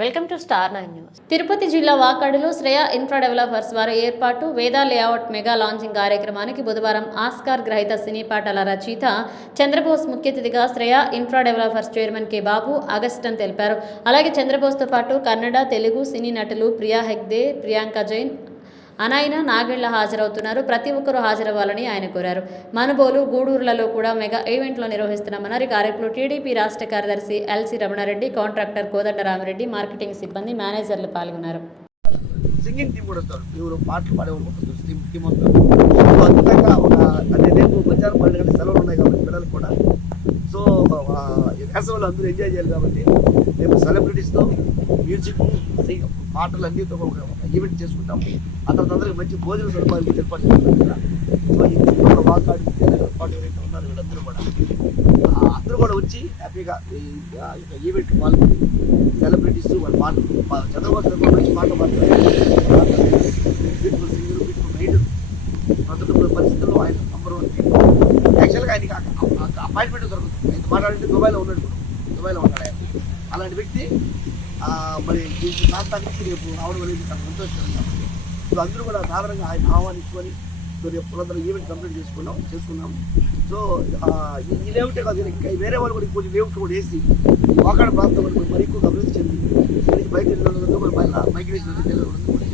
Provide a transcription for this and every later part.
Welcome to star nine news Tirupati జిల్లా వాకాడులో Shreya infra developers వారి ఏర్పాటు వేద లేఅవుట్ మెగా లాంచింగ్ కార్యక్రమానికి బుధవారం ఆస్కార్ గ్రహీత సినీ పాటల రచయిత చంద్రబోస్ ముఖ్య అతిథిగా Shreya infra developers chairman K Babu Augustine తెలిపారు. అలాగే చంద్రబోస్తో పాటు కన్నడ తెలుగు సినీ నటులు ప్రియా హెగ్దే ప్రియాంక జైన్ అనాయన నాగేళ్ళ హాజరవుతున్నారు. ప్రతి ఒక్కరూ హాజరవ్వాలని ఆయన కోరారు. మనుబోలు గూడూరులలో కూడా మెగా ఈవెంట్లు నిర్వహిస్తున్నామన్నారు ఈ కార్యక్రమంలో టీడీపీ రాష్ట్ర కార్యదర్శి L C Ramana Reddy contractor Kodandarami Reddy marketing సిబ్బంది మేనేజర్లు పాల్గొన్నారు. సింగింగ్ టీం కూడా వస్తారు. ఎవరు పాటలు పాడేవాళ్ళు ఉంటుంది టీం టీం వస్తారు. సో అద్భుతంగా ఒక అంటే రేపు మధ్యాహ్నం పన్నెండు గంటల సెలవులు ఉన్నాయి కాబట్టి పిల్లలు కూడా. సో ఆ, ఈ వేసవిలో అందరూ ఎంజాయ్ చేయాలి కాబట్టి మేము సెలబ్రిటీస్తో మ్యూజిక్ పాటలు అన్నితో ఒక ఈవెంట్ చేసుకుంటాం. ఆ తర్వాత అందరికి మంచి భోజనం సదుపాయం ఏర్పాటు చేసుకుంటాం ఇక్కడ సో ఈ చుట్టుపక్కల వాకాడు పాటు ఎవరైతే ఉన్నారో వీళ్ళందరూ కూడా. అందరూ కూడా వచ్చి హ్యాపీగా ఈ ఈవెంట్ పాల్గొని సెలబ్రిటీస్ వాళ్ళ పాటలు చంద్రబాబు మంచి పాటలు పాడుతున్నారు బ్యూటిఫుల్ సింగర్ అపాయింట్మెంట్ దొరుకుతుంది. ఇంత మాట్లాడితే దుబాయ్లో ఉన్నాడు దుబాయ్లో ఉన్నాడు అలాంటి వ్యక్తి మరి ఈ ప్రాంతానికి రేపు రావడం అనేది చాలా సంతోషకరంగా కాబట్టి ఇప్పుడు అందరూ కూడా సాధారణంగా ఆయన భావాన్ని సో రేపు పురందర ఈవెంట్ కంప్లీట్ చేసుకున్నాం చేసుకున్నాం. సో ఈ- లేవుటే లేఅవుటే కాదు ఇంకా వేరే వాళ్ళు కూడా కొంచెం లేఅవుట్ కూడా వేసి వాకాడ ప్రాంతం కూడా మరి ఎక్కువ అభివృద్ధి చెంది దీనికి బయట కూడా మళ్ళీ మైగ్రేషన్ కూడా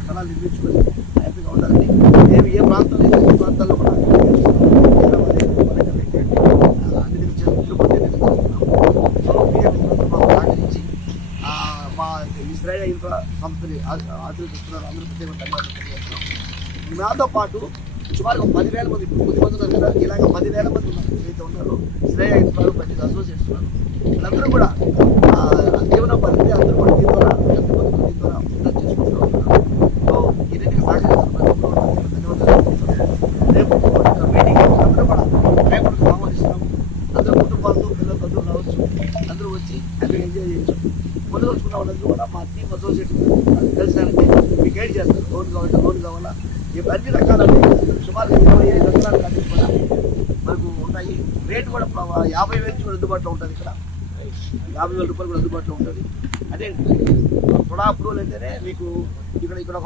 స్థలాలు నిర్మించుకొని హ్యాపీగా ఉండాలని. మేము ఏ ప్రాంతంలో శ్రేయ ఇన్ఫ్రా సంస్థని ఆ- ఆశీర్వదిస్తున్నారు అందరూ ప్రత్యేక ధన్యవాదాలు తెలియజేస్తున్నాం. నాతో పాటు సుమారు పదివేల మంది కొద్ది మంది ఉన్నారు కదా. ఇలాగ పదివేల మంది ఉన్నారు ఏదైతే ఉన్నారో శ్రేయ ఇన్ఫ్రాలు పది అసోసియేట్స్ ఉన్నారు వీళ్ళందరూ కూడా ఆ, జీవనోపాధి అందరూ కూడా దీని ద్వారా ఎంతమంది దీని ద్వారా ఉన్నతి చేసుకుంటూ ఉన్నారు సో ఈ రీతిగా సహకరిస్తున్న ప్రతి ఒక్కరు కూడా ధన్యవాదాలు తెలుపుతున్నాను. రేపు ఇక్కడ మీటింగ్ అందరూ కూడా రేపటికి ఆహ్వానిస్తున్నాం అందరూ కుటుంబాలతో పిల్లలతో అందరూ రావచ్చు అందరూ వచ్చి హ్యాపీగా ఎంజాయ్ చేయొచ్చు ముందు వచ్చుకున్న వాళ్ళందరూ కూడా మా టీమ్ అసోసియేట్ కలిసారంటే మీకు గైడ్ చేస్తారు లోన్ కావాలంటే లోన్ కావాలా అన్ని రకాల సుమారు ఇరవై ఐదు రకాల కానీ కూడా మనకు ఉంటాయి. రేట్ కూడా యాభై వేలు కూడా అందుబాటులో ఉంటుంది ఇక్కడ యాభై వేల రూపాయలు కూడా అందుబాటులో ఉంటుంది అదే ప్రొడా అప్రూవల్ అయితేనే మీకు ఇక్కడ ఇక్కడ